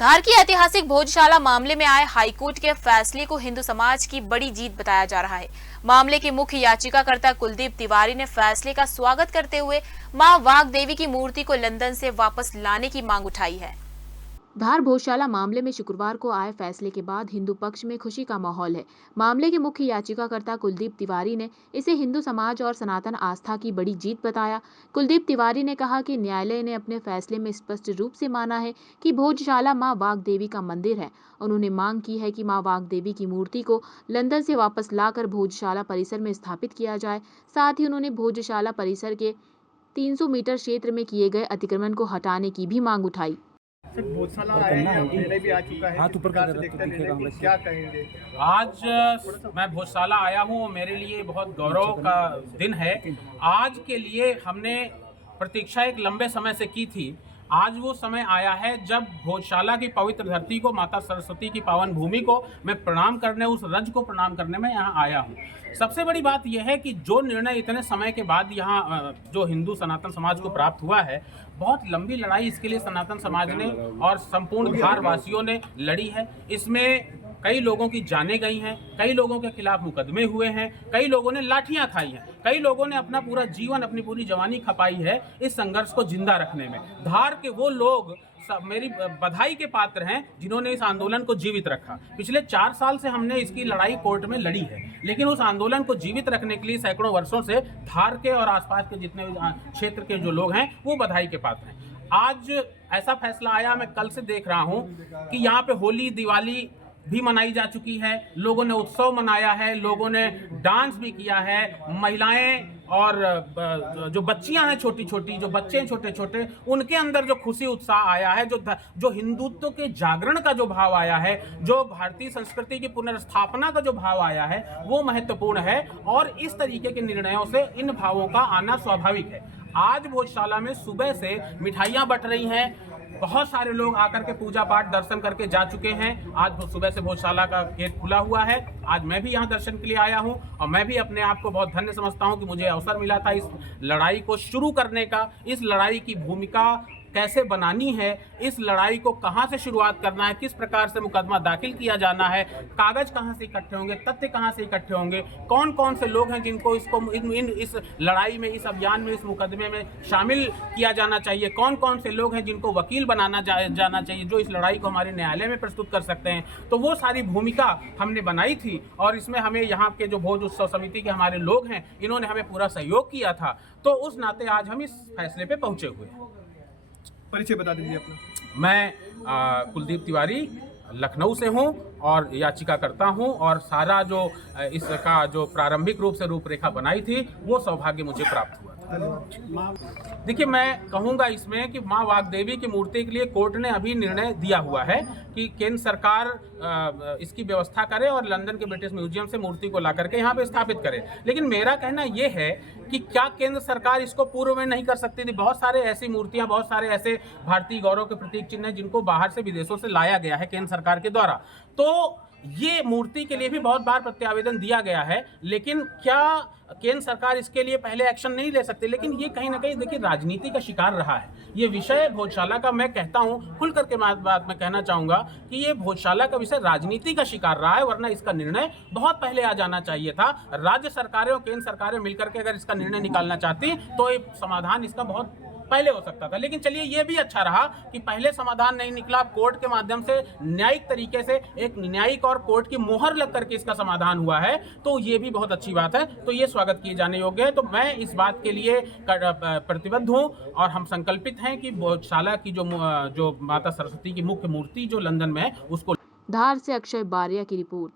धार की ऐतिहासिक भोजशाला मामले में आए हाईकोर्ट के फैसले को हिंदू समाज की बड़ी जीत बताया जा रहा है। मामले के मुख्य याचिकाकर्ता कुलदीप तिवारी ने फैसले का स्वागत करते हुए मां वाघ देवी की मूर्ति को लंदन से वापस लाने की मांग उठाई है। धार भोजशाला मामले में शुक्रवार को आए फैसले के बाद हिंदू पक्ष में खुशी का माहौल है। मामले के मुख्य याचिकाकर्ता कुलदीप तिवारी ने इसे हिंदू समाज और सनातन आस्था की बड़ी जीत बताया। कुलदीप तिवारी ने कहा कि न्यायालय ने अपने फैसले में स्पष्ट रूप से माना है कि भोजशाला मां वाघ देवी का मंदिर है। उन्होंने मांग की है कि मां वाघ देवी की मूर्ति को लंदन से वापस लाकर भोजशाला परिसर में स्थापित किया जाए। साथ ही उन्होंने भोजशाला परिसर के 300 मीटर क्षेत्र में किए गए अतिक्रमण को हटाने की भी मांग उठाई। सर भोजशाला निर्णय भी आ चुका है, क्या कहेंगे? आज मैं भोजशाला आया हूँ, मेरे लिए बहुत गौरव का दिन है। आज के लिए हमने प्रतीक्षा एक लंबे समय से की थी। आज वो समय आया है जब भोजशाला की पवित्र धरती को, माता सरस्वती की पावन भूमि को मैं प्रणाम करने, उस रज को प्रणाम करने में यहाँ आया हूँ। सबसे बड़ी बात यह है कि जो निर्णय इतने समय के बाद यहाँ जो हिंदू सनातन समाज को प्राप्त हुआ है, बहुत लंबी लड़ाई इसके लिए सनातन समाज ने और संपूर्ण धार वासियों ने लड़ी है। इसमें कई लोगों की जानें गई हैं, कई लोगों के खिलाफ मुकदमे हुए हैं, कई लोगों ने लाठियां खाई हैं, कई लोगों ने अपना पूरा जीवन, अपनी पूरी जवानी खपाई है इस संघर्ष को जिंदा रखने में। धार के वो लोग मेरी बधाई के पात्र हैं जिन्होंने इस आंदोलन को जीवित रखा। पिछले 4 साल से हमने इसकी लड़ाई कोर्ट में लड़ी है, लेकिन उस आंदोलन को जीवित रखने के लिए सैकड़ों वर्षों से धार के और आसपास के जितने क्षेत्र के जो लोग हैं वो बधाई के पात्र हैं। आज ऐसा फैसला आया, मैं कल से देख रहा हूँ कि यहाँ पे होली, दिवाली भी मनाई जा चुकी है, लोगों ने उत्सव मनाया है, लोगों ने डांस भी किया है। महिलाएं और जो बच्चियां हैं, छोटी छोटी जो बच्चे हैं छोटे छोटे, उनके अंदर जो खुशी उत्साह आया है, जो हिंदुत्व के जागरण का जो भाव आया है, जो भारतीय संस्कृति की पुनर्स्थापना का जो भाव आया है, वो महत्वपूर्ण है। और इस तरीके के निर्णयों से इन भावों का आना स्वाभाविक है। आज भोजशाला में सुबह से मिठाइयां बंट रही हैं, बहुत सारे लोग आकर के पूजा पाठ दर्शन करके जा चुके हैं। आज सुबह से भोजशाला का गेट खुला हुआ है। आज मैं भी यहाँ दर्शन के लिए आया हूँ और मैं भी अपने आप को बहुत धन्य समझता हूँ कि मुझे अवसर मिला था इस लड़ाई को शुरू करने का, इस लड़ाई की भूमिका कैसे बनानी है, इस लड़ाई को कहां से शुरुआत करना है, किस प्रकार से मुकदमा दाखिल किया जाना है, कागज कहां से इकट्ठे होंगे, तथ्य कहां से इकट्ठे होंगे, कौन कौन से लोग हैं जिनको इस लड़ाई में, इस अभियान में, इस मुकदमे में शामिल किया जाना चाहिए, कौन कौन से लोग हैं जिनको वकील बनाना जाना चाहिए जो इस लड़ाई को हमारे न्यायालय में प्रस्तुत कर सकते हैं। तो वो सारी भूमिका हमने बनाई थी और इसमें हमें यहाँ के जो भोज उत्सव समिति के हमारे लोग हैं, इन्होंने हमें पूरा सहयोग किया था। तो उस नाते आज हम इस फैसले पे पहुंचे हुए हैं। परिचय बता दीजिए अपना। मैं कुलदीप तिवारी लखनऊ से हूं और याचिका करता हूं, और सारा जो इसका जो प्रारंभिक रूप से रूपरेखा बनाई थी वो सौभाग्य मुझे प्राप्त हुआ था। देखिए, मैं कहूंगा इसमें कि मां वाघ देवी की मूर्ति के लिए कोर्ट ने अभी निर्णय दिया हुआ है कि केंद्र सरकार इसकी व्यवस्था करे और लंदन के ब्रिटिश म्यूजियम से मूर्ति को ला करके यहाँ पे स्थापित करे। लेकिन मेरा कहना ये है कि क्या केंद्र सरकार इसको पूर्व में नहीं कर सकती थी? बहुत सारे ऐसी मूर्तियां, बहुत सारे ऐसे भारतीय गौरव के प्रतीक चिन्ह हैं जिनको बाहर से, विदेशों से लाया गया है केंद्र सरकार के द्वारा। तो ये मूर्ति के लिए भी बहुत बार प्रत्यावेदन दिया गया है, लेकिन क्या केंद्र सरकार इसके लिए पहले एक्शन नहीं ले सकती? लेकिन ये कहीं ना कहीं देखिए राजनीति का शिकार रहा है ये विषय भोजशाला का। मैं कहता हूँ, खुल करके बात मैं कहना चाहूंगा कि ये भोजशाला का विषय राजनीति का शिकार रहा है, वरना इसका निर्णय बहुत पहले आ जाना चाहिए था। राज्य सरकारें और केंद्र सरकारें मिलकर के अगर इसका निर्णय निकालना चाहती तो ये समाधान इसका बहुत पहले हो सकता था। लेकिन चलिए, ये भी अच्छा रहा कि पहले समाधान नहीं निकला, कोर्ट के माध्यम से न्यायिक तरीके से एक न्यायिक और कोर्ट की मोहर लग करके इसका समाधान हुआ है, तो ये भी बहुत अच्छी बात है। तो ये स्वागत किए जाने योग्य है। तो मैं इस बात के लिए प्रतिबद्ध हूँ और हम संकल्पित हैं कि भोजशाला की जो माता सरस्वती की मुख्य मूर्ति जो लंदन में है उसको। धार से अक्षय बारिया की रिपोर्ट।